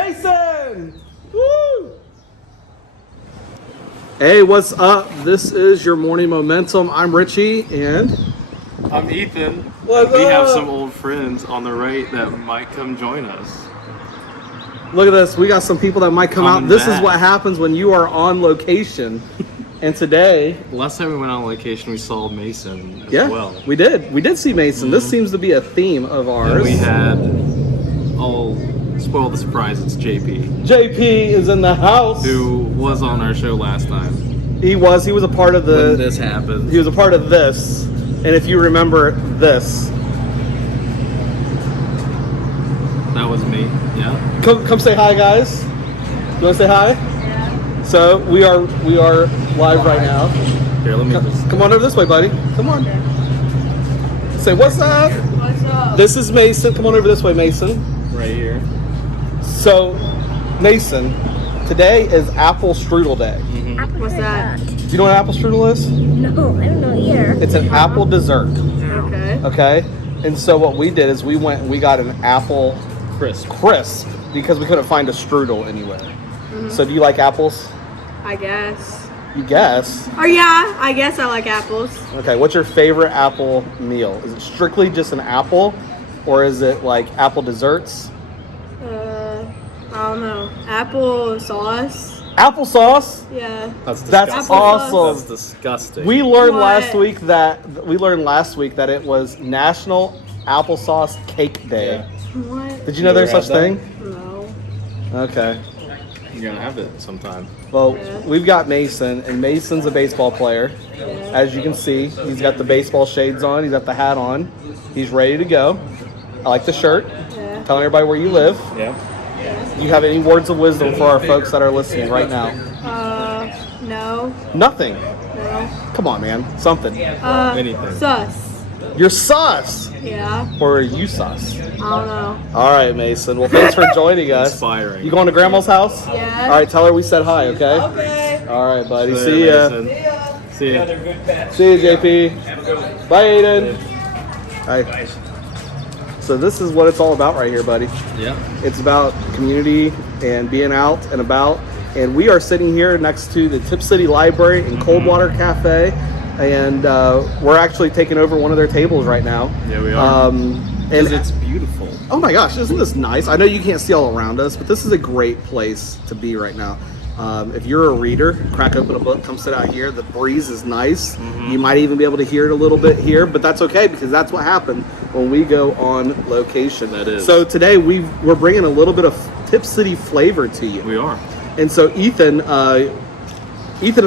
Mason! Woo! Hey, what's up? This is your Morning Momentum. I'm Richie and I'm Ethan. What's we have up? some old friends on the right that might come join us. look at this. We got some people that might come out. Coming This is back. what happens when you are on location. And today, Last time we went on location, we saw Mason as yeah, well. we did see Mason. This seems to be a theme of ours. And we had, I'll spoil the surprise, it's JP, JP is in the house. who was on our show last time. He was a part of When the this happened. he was a part of this. And if you remember this, That was me, yeah. come say hi, guys. You want to say hi? Yeah. So we are live right now. Here, let me just... Come on over this way, buddy. Come on. Say what's up. What's up? This is Mason. Come on over this way, Mason. Right here. So, Mason, today is Apple Strudel Day. What's that? Do you know what apple strudel is? No, I don't know either. It's an apple dessert. Okay. Okay. And so what we did is we went and we got an apple crisp because we couldn't find a strudel anywhere. So do you like apples? I guess. You guess. Oh yeah, I guess I like apples. Okay, what's your favorite apple meal? Is it strictly just an apple, or is it like apple desserts? I don't know. Apple sauce. Applesauce? Yeah. That's That's disgusting. awesome. That's disgusting. We learned What? last week that it was National Applesauce Cake Day. What? Did you know there's ever such had thing? No. Okay. You're gonna have it sometime. Well, Yeah. we've got Mason, and Mason's a baseball player. Yeah. As you can see, he's got the baseball shades on. He's got the hat on. He's ready to go. I like the shirt. Yeah. Telling everybody where you live. Yeah. Do you have any words of wisdom for our folks that are listening right now? No. Nothing. No. Come on, man. Something. Anything. Sus. You're sus. Yeah. Or are you sus? I don't know. All right, Mason. Well, thanks for joining us. Inspiring. You going to Grandma's house? Yeah. All right, tell her we said hi, okay? Okay. All right, buddy. There, See ya. Mason. See ya. See you, JP. Bye, Aiden. Hi. So this is what it's all about right here, buddy. Yeah. It's about community and being out and about. And we are sitting here next to the Tipp City Library and Coldwater Cafe. And we're actually taking over one of their tables right now. Yeah, we are. And Because it's beautiful. oh my gosh, isn't this nice? I know you can't see all around us, but this is a great place to be right now. If you're a reader, crack open a book, come sit out here. The breeze is nice. You might even be able to hear it a little bit here, but that's okay because that's what happened when we go on location. That is. So today we're bringing a little bit of Tipp City flavor to you. We are. And so Ethan and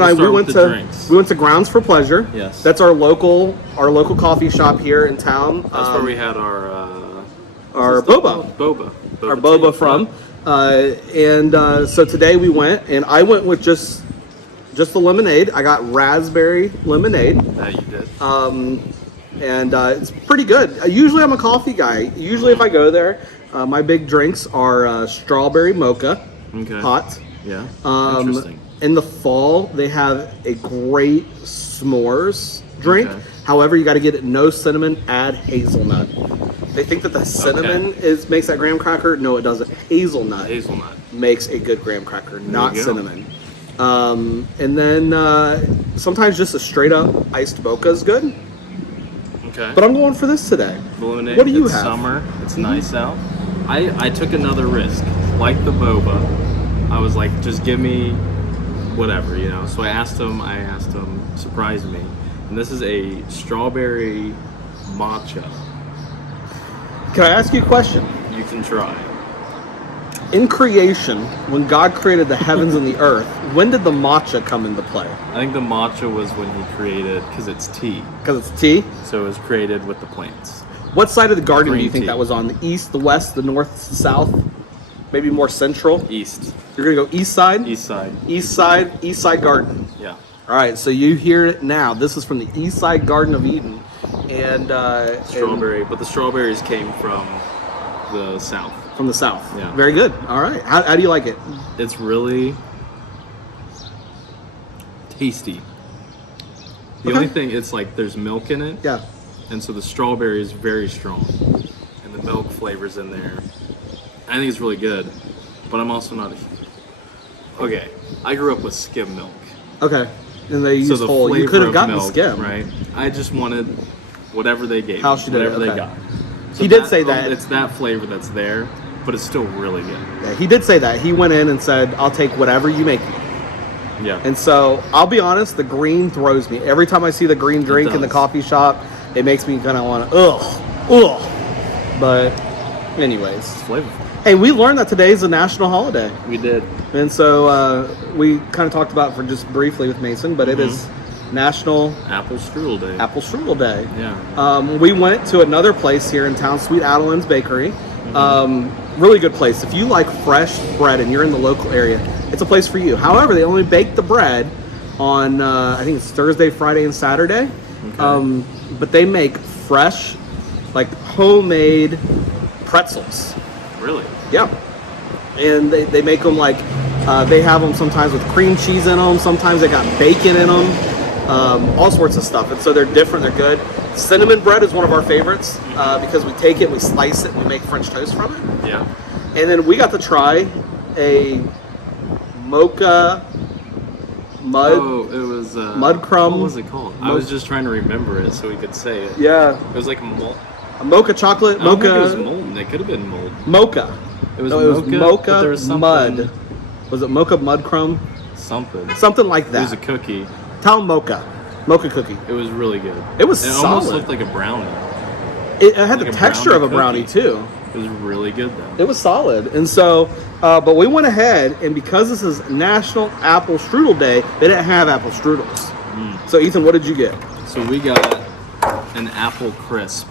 I start with the drinks. we went to Grounds for Pleasure. Yes. That's our local coffee shop here in town. That's where we had our boba. Boba. Our boba from. So today we went, and I went with just the lemonade. I got raspberry lemonade, That you did. and it's pretty good. Usually I'm a coffee guy. Usually if I go there, my big drinks are strawberry mocha, Okay. hot. Yeah. Interesting. In the fall, they have a great s'mores drink. Okay. However, you got to get it no cinnamon, add hazelnut. They think that the cinnamon makes that graham cracker. No, it doesn't. Hazelnut makes a good graham cracker, not you go. cinnamon. And then sometimes just a straight up iced mocha is good. Okay. But I'm going for this today. The lemonade. What do you it's have? Summer. It's nice out. I took another risk. Like the boba, I was like, just give me whatever, you know. So I asked him, surprise me. And this is a strawberry matcha. Can I ask you a question? You can try. In creation, when God created the heavens and the earth, when did the matcha come into play? I think the matcha was when he created, because it's tea. Because it's tea? So it was created with the plants. What side of the garden do you Green think tea. that was on? The east, the west, the north, the south? Maybe more central? East. You're going to go east side? East side. East side garden. Yeah. All right, so you hear it now. This is from the east side Garden of Eden. And Strawberry, but the strawberries came from the south. from the south. Yeah. Very good. All right. How do you like it? It's really tasty. The only thing, it's like there's milk in it. Yeah. And so the strawberry is very strong. And the milk flavor's in there. I think it's really good. but I'm also not a... Okay, I grew up with skim milk. Okay. And they So used the whole. flavor You could have of gotten milk, skim. right? I just wanted whatever they gave How me, she did it, whatever they okay. got. So He did say that. It's that flavor that's there, but it's still really good. Yeah, he did say that. He went in and said, "I'll take whatever you make me." Yeah. And so I'll be honest, the green throws me. Every time I see the green drink in the does. coffee shop, it makes me kind of want to, ugh. But anyways, It's flavorful. hey, we learned that today is a national holiday. We did. And so we kind of talked about it for just briefly with Mason, but it is National Apple Strudel Day. Apple Strudel Day. Yeah. We went to another place here in town, Sweet Adeline's Bakery. Really good place. If you like fresh bread and you're in the local area, it's a place for you. However, they only bake the bread on, I think it's Thursday, Friday, and Saturday. Okay. But they make fresh, like homemade pretzels. Really? Yeah. And they make them like, they have them sometimes with cream cheese in them. Sometimes they got bacon in them. All sorts of stuff. And so they're different. They're good. Cinnamon bread is one of our favorites because we take it, we slice it, and we make French toast from it. Yeah. And then we got to try a mocha mud. Oh, it was... mud crumb. What was it called? I was just trying to remember it so we could say it. Yeah. It was like A mocha chocolate. I don't think it was Mocha. molten. It could have been molten. Mocha. It was No, mocha, but there was something, mud. Was it mocha mud crumb? Something. Something like It that. was a cookie. Tell 'em mocha. Mocha cookie. It was really good. It was It almost solid. looked like a brownie. It had Like the a texture of a brownie brownie cookie. too. It was really good though. It was solid. And so, but we went ahead, and because this is National Apple Strudel Day, they didn't have apple strudels. So Ethan, what did you get? So we got an apple crisp,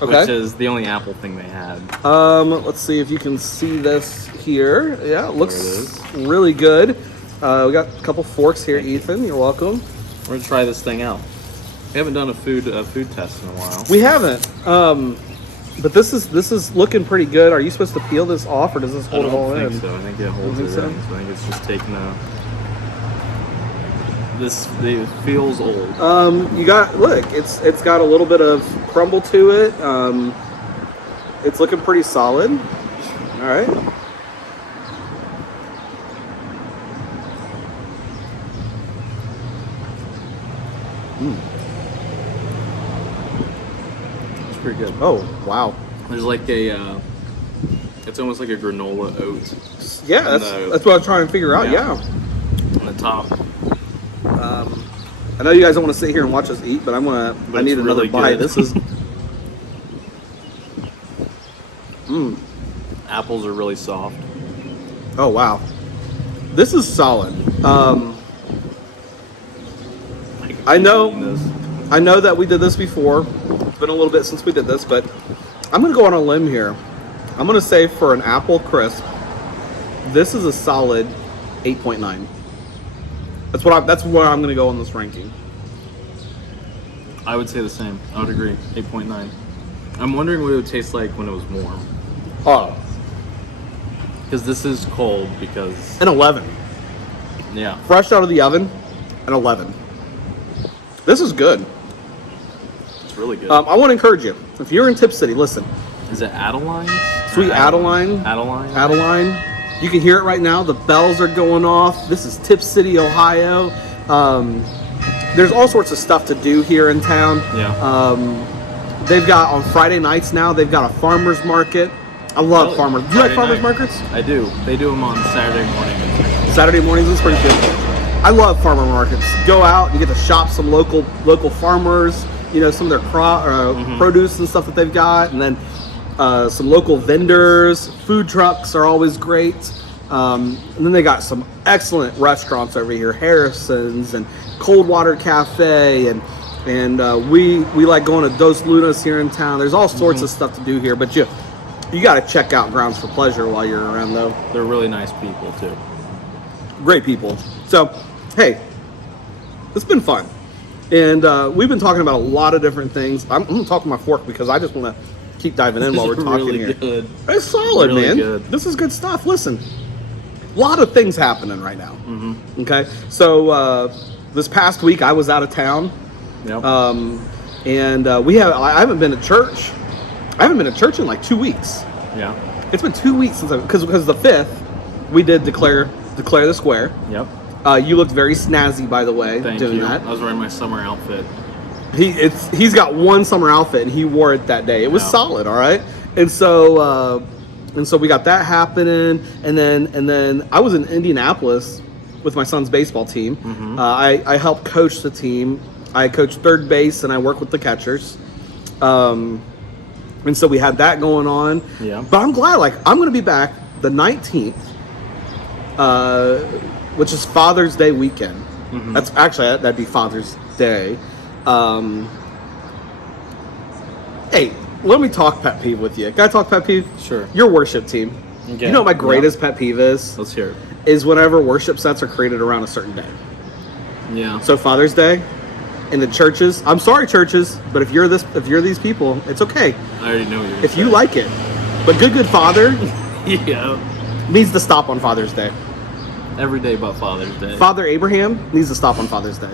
Okay. which is the only apple thing they had. Let's see if you can see this here. Yeah, it looks There really good. We got a couple forks here, Ethan. You're welcome. We're gonna try this thing out. We haven't done a food test in a while. We haven't, but this is looking pretty good. Are you supposed to peel this off, or does this I hold it all don't in? think so. I think it holds think it so? in. So I think it's just taking a. It feels old. You got look. It's got a little bit of crumble to it. It's looking pretty solid. All right. It's pretty good. Oh wow. There's like a. It's almost like a granola oat Yeah, that's what I'm trying to figure out. Yeah. on the top. I know you guys don't want to sit here and watch us eat, but I But need it's another really bite. good. This is. Apples are really soft. Oh wow. This is solid. I know. Eating this. I know that we did this before. It's been a little bit since we did this, but I'm going to go on a limb here. I'm going to say for an apple crisp, this is a solid 8.9. That's where I'm going to go on this ranking. I would say the same. I would agree. 8.9. I'm wondering what it would taste like when it was warm. Oh, Because this is cold because... an 11. Yeah. Fresh out of the oven, an 11. This is good. It's really good. I want to encourage you. If you're in Tipp City, listen. Is it Adeline? Sweet Adeline. Adeline? Adeline. You can hear it right now. The bells are going off. This is Tipp City, Ohio. There's all sorts of stuff to do here in town. Yeah. They've got on Friday nights now. They've got a farmers market. I love Really? farmers. Do you like Friday farmers night? markets? I do. They do them on Saturday morning. Saturday mornings is pretty good. I love farmer markets. Go out, you get to shop some local farmers. You know, some of their produce and stuff that they've got, and then some local vendors. Food trucks are always great. And then they got some excellent restaurants over here, Harrison's and Coldwater Cafe, and we like going to Dos Lunas here in town. There's all sorts of stuff to do here, but you got to check out Grounds for Pleasure while you're around, though. They're really nice people, too. Great people. So, hey, it's been fun. And we've been talking about a lot of different things. I'm going to talk with my fork because I just want to keep diving in while we're This is talking really here. good. It's solid, Really man. good. This is good stuff. Listen, a lot of things happening right now. Okay? So, this past week I was out of town. Yep. I haven't been to church. I haven't been to church in like 2 weeks. Yeah. It's been 2 weeks since because the 5th we did declare the square. Yep. You looked very snazzy, by the way, Thank doing you. that. I was wearing my summer outfit. He's got one summer outfit and he wore it that day. It was Yeah. solid, all right. And so we got that happening, and then I was in Indianapolis with my son's baseball team. I helped coach the team. I coach third base and I work with the catchers. And so we had that going on. Yeah. But I'm glad, like, I'm going to be back the 19th, which is Father's Day weekend. That's actually, that'd be Father's Day. Hey, let me talk pet peeve with you. Can I talk pet peeve? Sure. Your worship team. Okay. You know what my greatest pet peeve is? Let's hear it. Is whenever worship sets are created around a certain day. Yeah. So Father's Day in the churches. I'm sorry, churches, but if you're these people, it's okay. I already know what you're If you like it. But Good Father Yeah. needs to stop on Father's Day. Every day but Father's Day. Father Abraham needs to stop on Father's Day.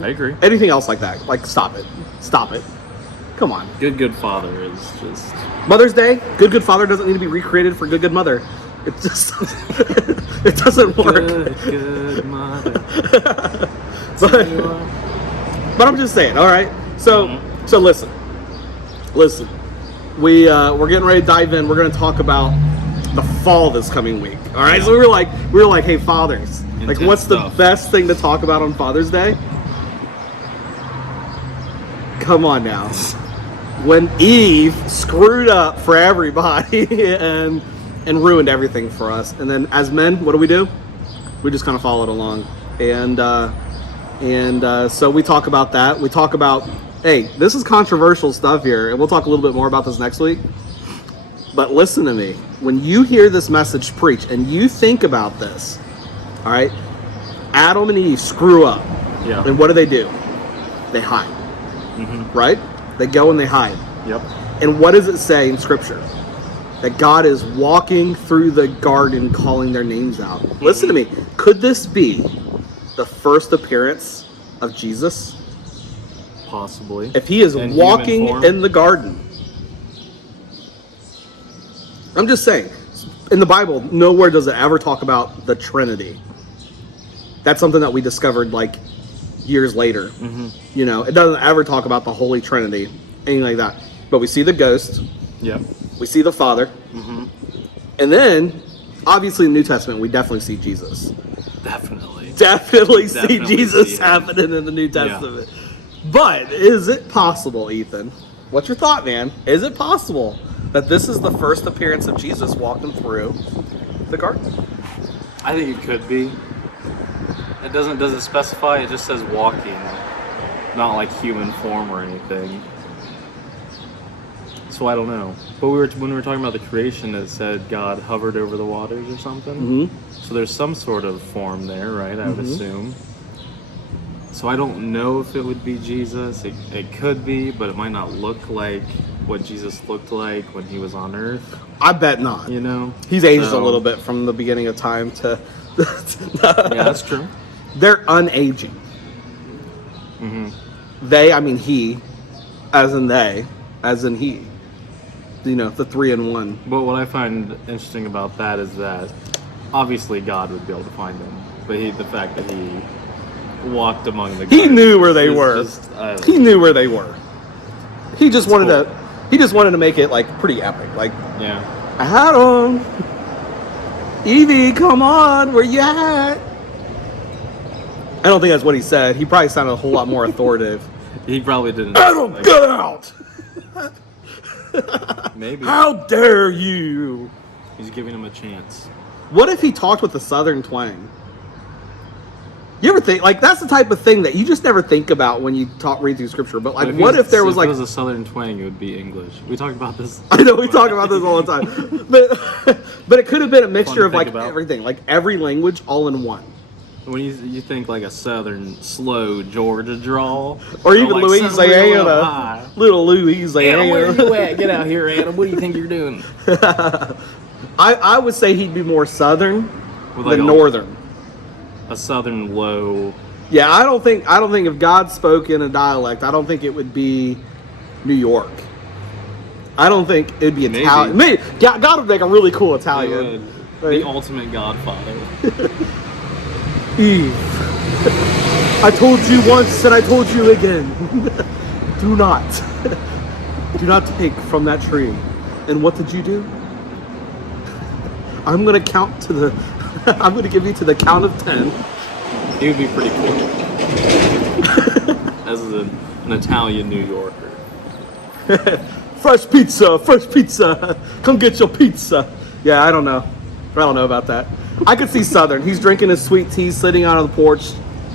I agree. Anything else like that, like stop it. Stop it. Come on. Good Father is just... Mother's Day, Good Father doesn't need to be recreated for Good Mother. It just it doesn't work. Good mother. But I'm just saying, all right. So listen. We're getting ready to dive in. We're going to talk about the fall this coming week. All right. Yeah. So we were like, hey, fathers, like, Intense what's the stuff. best thing to talk about on Father's Day? Come on now. When Eve screwed up for everybody and ruined everything for us, and then as men, what do? We just kind of followed along, and so we talk about that. We talk about, hey, this is controversial stuff here, and we'll talk a little bit more about this next week. But listen to me. When you hear this message preached and you think about this, all right, Adam and Eve screw up. Yeah. And what do? They hide. Right? They go and they hide. Yep. And what does it say in Scripture? That God is walking through the garden calling their names out. Listen to me. Could this be the first appearance of Jesus? Possibly. If he is In walking human form. in the garden. I'm just saying, in the Bible, nowhere does it ever talk about the Trinity. That's something that we discovered like years later. You know, it doesn't ever talk about the Holy Trinity, anything like that. But we see the ghost, Yep. we see the Father, and then, obviously, in the New Testament, we definitely see Jesus. Definitely. Definitely see Definitely Jesus see him. happening in the New Testament. But is it possible, Ethan? What's your thought, man? Is it possible that this is the first appearance of Jesus walking through the garden? I think it could be. It doesn't specify, it just says walking. Not like human form or anything. So I don't know. But when we were talking about the creation, it said God hovered over the waters or something. So there's some sort of form there, right? I would assume. So I don't know if it would be Jesus. It could be, but it might not look like what Jesus looked like when he was on earth. I bet not. You know? He's aged So- a little bit from the beginning of time to... Yeah, that's true. They're unaging. They, I mean he, as in they, as in he. You know, the 3 in 1. But what I find interesting about that is that obviously God would be able to find them. But the fact that he walked among the He garden knew where they is were. just, He knew where they were. He just wanted cool. to. He just wanted to make it like pretty epic. Like, Yeah. I had him. Evie, come on, where you at? I don't think that's what he said. He probably sounded a whole lot more authoritative. He probably didn't. Adam, like, get out! Maybe. How dare you? He's giving him a chance. What if he talked with a southern twang? You ever think, like, that's the type of thing that you just never think about when you read through scripture, but like, But what if there was like, it was a southern twang, it would be English. We talked about this. I know we talk about this all the time, but it could have been a mixture to of like think about. everything, like every language all in one. When you think like a southern slow Georgia drawl, Or even like something real Louisiana, high. little Louisiana. Adam, where you at? Get out here, Adam. What do you think you're doing? I would say he'd be more southern With like than a- northern. A southern low. Yeah, I don't think if God spoke in a dialect, I don't think it would be New York. I don't think it'd be Maybe. Italian. Maybe God would make a really cool It Italian. The ultimate godfather. Eve, I told you once and I told you again. Do not take from that tree. And what did you do? I'm gonna count to the. I'm gonna give you to the count of 10. He would be pretty cool. As an Italian New Yorker. Fresh pizza, fresh pizza. Come get your pizza. Yeah, I don't know about that. I could see Southern. He's drinking his sweet tea, sitting out on the porch,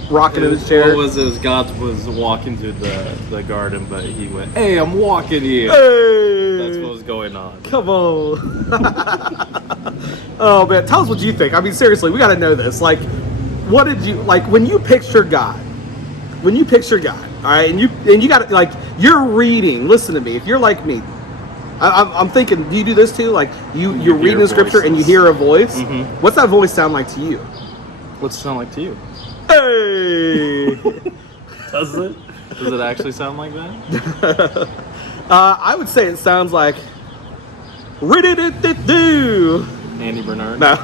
rocking in his chair. What was it? God was walking through the garden, but he went, "Hey, I'm walking here." Hey, That's what was going on. come on. Oh man, tell us what you think. I mean, seriously, we got to know this. Like, what did you like when you picture God? When you picture God, all right, and you got like you're reading. Listen to me. If you're like me, I'm thinking. Do you do this too? Like you're reading the scripture and you hear a voice. Mm-hmm. What's that voice sound like to you? What's it sound like to you? Hey. Does it? Does it actually sound like that? I would say it sounds like rid-it-it-it-do. Andy Bernard? No.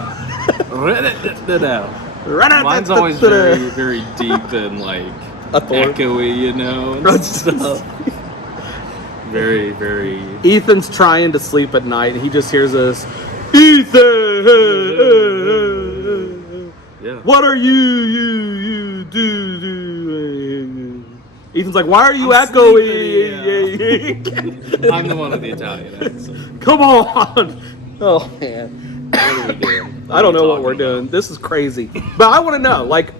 Mine's always very, very deep and like echoey, you know, and stuff. Very, very. Ethan's trying to sleep at night and he just hears this, Ethan! Yeah. What are you do? Ethan's like, why are you echoing? I'm the one with the Italian accent. Come on. Oh man. What are we doing? I don't know what we're doing. This is crazy. But I want to know, like,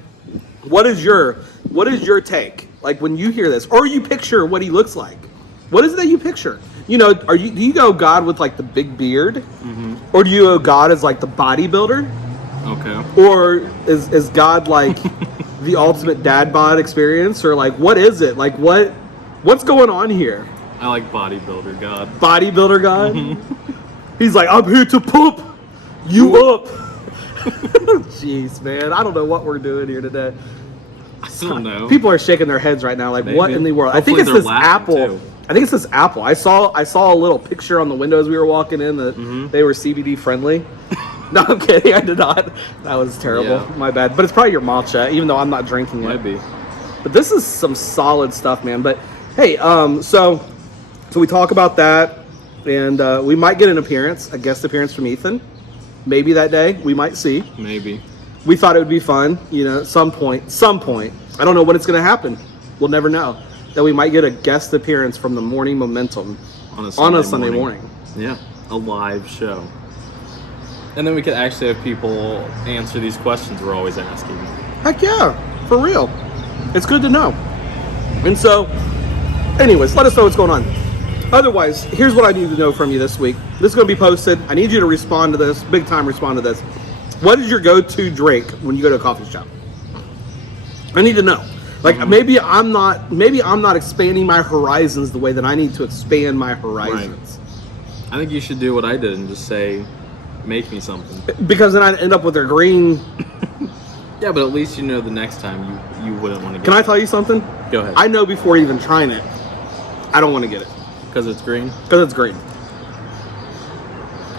what is your take? Like when you hear this, or you picture what he looks like. What is it that you picture? You know, do you go God with like the big beard? Mm-hmm. Or do you go God as like the bodybuilder? Okay. Or is God like the ultimate dad bod experience? Or like what is it? Like what's going on here? I like bodybuilder God. Bodybuilder God? Mm-hmm. He's like, I'm here to pump you up. Jeez, man. I don't know what we're doing here today. I don't know. People are shaking their heads right now. Like, Maybe. what in the world? Hopefully I think it's they're this laughing, Apple. too. I think it's this Apple. I saw a little picture on the windows we were walking in that they were CBD friendly. No, I'm kidding. I did not. That was terrible. Yeah. My bad. But it's probably your matcha, even though I'm not drinking it. Might be. But this is some solid stuff, man. But hey, so we talk about that, and we might get a guest appearance from Ethan. Maybe that day. We might see. Maybe. We thought it would be fun, you know, some point. I don't know when it's going to happen. We'll never know. That we might get a guest appearance from the Morning Momentum on a Sunday morning. Yeah, a live show. And then we could actually have people answer these questions we're always asking. Heck yeah, for real. It's good to know. And so, anyways, let us know what's going on. Otherwise, here's what I need to know from you this week. This is going to be posted. I need you to respond to this, big time respond to this. What is your go-to drink when you go to a coffee shop? I need to know. Like maybe I'm not expanding my horizons the way that I need to expand my horizons. Right. I think you should do what I did and just say, make me something. Because then I'd end up with their green. Yeah, but at least you know the next time you wouldn't want to get Can it. I tell you something? Go ahead. I know before even trying it, I don't want to get it. Because it's green? Because it's green.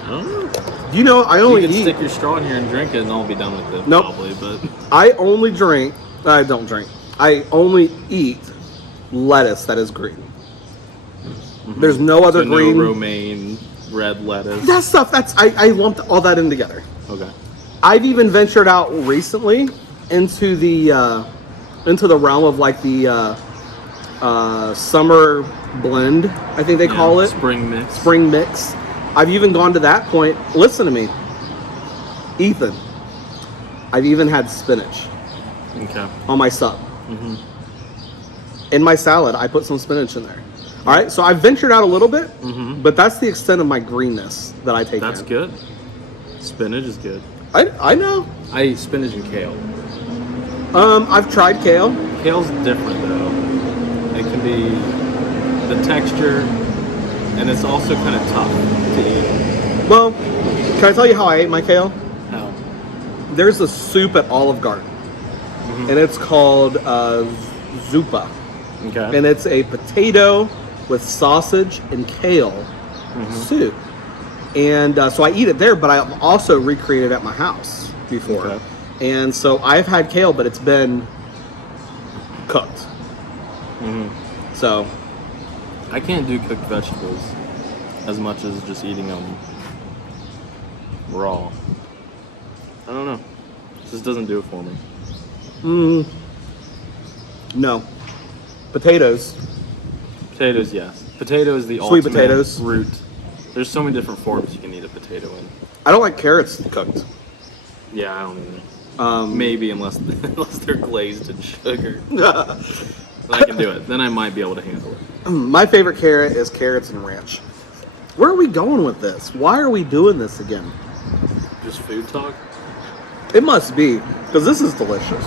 I don't know. You know, I only You could eat. stick your straw in here and drink it and I'll be done with it. Nope. Probably, but I only drink. I don't drink. I only eat lettuce that is green. There's no other so green. no romaine, red lettuce. That stuff. I lumped all that in together. Okay. I've even ventured out recently into the realm of like the summer blend. I think they call it Spring mix. spring mix. I've even gone to that point. Listen to me, Ethan. I've even had spinach Okay. on my sub. In my salad, I put some spinach in there. All right, so I've ventured out a little bit, but that's the extent of my greenness that I take. That's in. good. Spinach is good. I know. I eat spinach and kale. I've tried kale. Kale's different though. It can be the texture, and it's also kind of tough to eat. Well, can I tell you how I ate my kale? How? There's a soup at Olive Garden, and it's called zuppa, Okay. and it's a potato with sausage and kale soup. And so I eat it there, but I've also recreated it at my house before. Okay. And so I've had kale, but it's been cooked. So I can't do cooked vegetables as much as just eating them raw. I don't know. It just doesn't do it for me. no. Potatoes. Potatoes, yes. Potato is the Sweet ultimate potatoes. root. There's so many different forms you can eat a potato in. I don't like carrots cooked. Yeah, I don't either. Maybe unless they're glazed in sugar. Then I can do it. Then I might be able to handle it. My favorite carrot is carrots and ranch. Where are we going with this? Why are we doing this again? Just food talk? It must be, because this is delicious.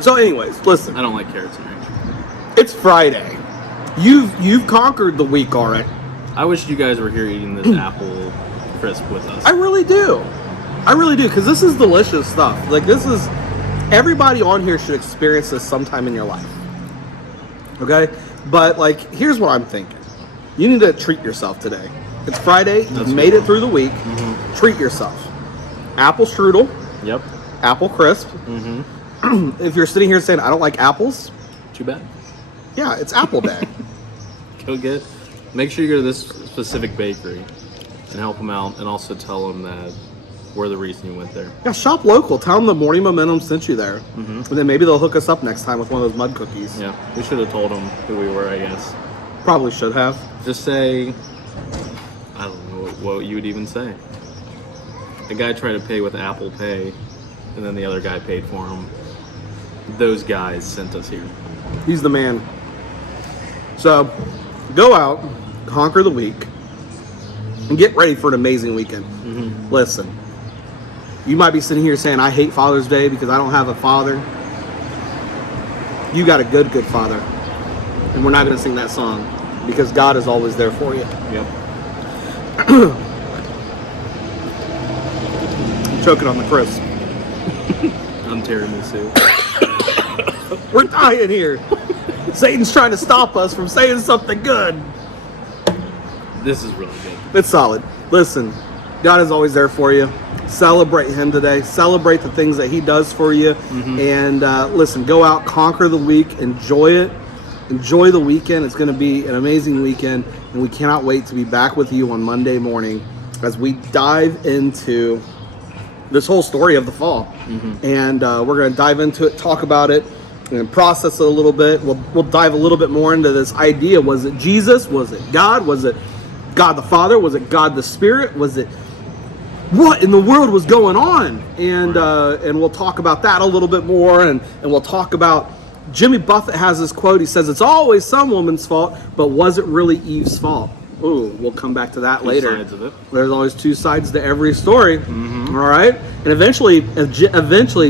So anyways, listen. I don't like carrots and ranch. It's Friday. You've conquered the week already. I wish you guys were here eating this apple crisp with us. I really do. I really do, because this is delicious stuff. Like, this is... Everybody on here should experience this sometime in your life. Okay? But, like, here's what I'm thinking. You need to treat yourself today. It's Friday. You've made it through the week. Treat yourself. Apple strudel. Yep. Apple crisp. If you're sitting here saying, I don't like apples, Too bad. yeah, it's apple day. Make sure you go to this specific bakery and help them out, and also tell them that we're the reason you went there. Yeah, shop local. Tell them the Morning Momentum sent you there. And then maybe they'll hook us up next time with one of those mud cookies. Yeah, we should have told them who we were, I guess. Probably should have. Just say, I don't know what you would even say. The guy tried to pay with Apple Pay, and then the other guy paid for him. Those guys sent us here. He's the man. So, go out, conquer the week, and get ready for an amazing weekend. Listen, you might be sitting here saying, I hate Father's Day because I don't have a father. You got a good father. And we're not going to sing that song because God is always there for you. Yep. Choking on the crisp. I'm tiramisu. We're dying here. Satan's trying to stop us from saying something good. This is really good. It's solid. Listen, God is always there for you. Celebrate Him today. Celebrate the things that He does for you. And listen, go out, conquer the week, enjoy it. Enjoy the weekend. It's going to be an amazing weekend. And we cannot wait to be back with you on Monday morning as we dive into this whole story of the fall. And we're going to dive into it, talk about it, and process it a little bit. We'll dive a little bit more into this idea. Was it Jesus? Was it God? Was it God the Father? Was it God the Spirit? Was it what in the world was going on? And we'll talk about that a little bit more, and we'll talk about Jimmy Buffett has this quote. He says, it's always some woman's fault, but was it really Eve's fault? Ooh, we'll come back to that later. Sides of it. There's always two sides to every story. All right? And eventually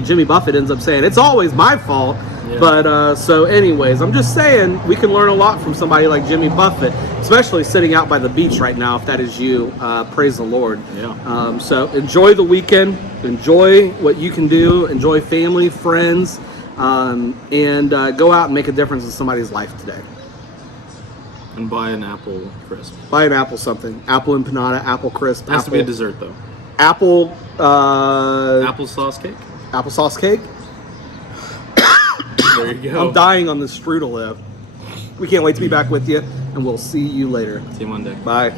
Jimmy Buffett ends up saying, it's always my fault. Yeah. But so anyways, I'm just saying we can learn a lot from somebody like Jimmy Buffett, especially sitting out by the beach right now. If that is you, praise the Lord. Yeah. So enjoy the weekend. Enjoy what you can do. Enjoy family, friends, and go out and make a difference in somebody's life today. And buy an apple crisp. Buy an apple something. Apple empanada, apple crisp. It has to be a dessert though. Apple Applesauce cake. applesauce cake. There you go. I'm dying on this strudel though. We can't wait to be back with you, and we'll see you later. See you Monday. Bye.